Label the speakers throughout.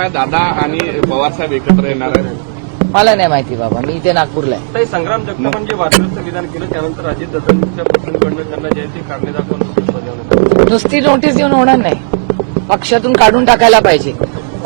Speaker 1: आहे दादा आणि पवारसाहेब एकत्र येणार आहेत.
Speaker 2: मला नाही माहिती बाबा मी इथे नागपूरला आहे.
Speaker 3: ताई संग्राम जगतापांनी वादग्रस्त विधान केलं त्यानंतर अजित दादांच्या पत्नीकडनं त्यांना जे आहे ते कारणे दाखवून नोटीस बजावण्यात आली.
Speaker 2: नुसती नोटीस देऊन होणार नाही. पक्षातून काढून टाकायला पाहिजे.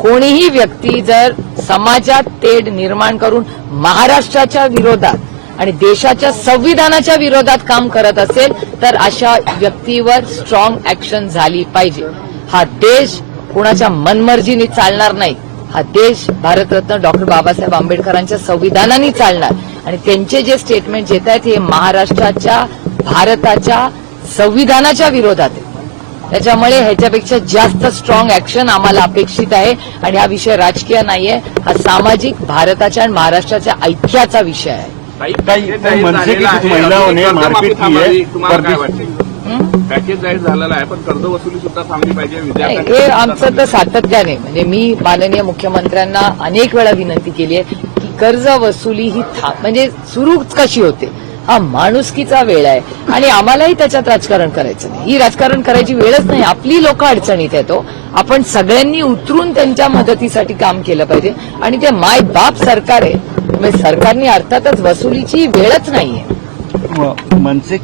Speaker 2: कोणीही व्यक्ती जर समाजात तेढ निर्माण करून महाराष्ट्राच्या विरोधात आणि देशाच्या संविधानाच्या विरोधात काम करत असेल तर अशा व्यक्तीवर स्ट्रॉंग ऍक्शन झाली पाहिजे. हा देश कुणाच्या मनमर्जीने चालणार नाही हा देश भारतरत्न डॉक्टर बाबासाहेब आंबेडकरांच्या संविधानाने चालणार आणि त्यांचे जे स्टेटमेंट येत आहेत हे महाराष्ट्राच्या भारताच्या संविधानाच्या विरोधात आहे त्याच्यामुळे ह्याच्यापेक्षा जास्त स्ट्रॉंग ऍक्शन आम्हाला अपेक्षित आहे आणि हा विषय राजकीय नाहीये हा सामाजिक भारताच्या आणि महाराष्ट्राच्या ऐक्याचा विषय आहे
Speaker 1: पॅकेज जाहीर झालेलं आहे.
Speaker 4: है.
Speaker 2: हं?
Speaker 1: पण कर्ज वसुली सुद्धा थांबली पाहिजे
Speaker 2: हे आमचं तर सातत्याने म्हणजे मी माननीय मुख्यमंत्र्यांना अनेक वेळा विनंती केली आहे की कर्ज वसुली ही था म्हणजे सुरूच कशी होते हा माणुसकीचा वेळ आहे आणि आम्हालाही त्याच्यात राजकारण करायचं नाही ही राजकारण करायची वेळच नाही आपली लोक अडचणीत येतो आपण सगळ्यांनी उतरून त्यांच्या मदतीसाठी काम केलं पाहिजे आणि ते माय बाप सरकार आहे म्हणजे सरकारने अर्थातच वसुलीची वेळच नाहीये
Speaker 4: मनसे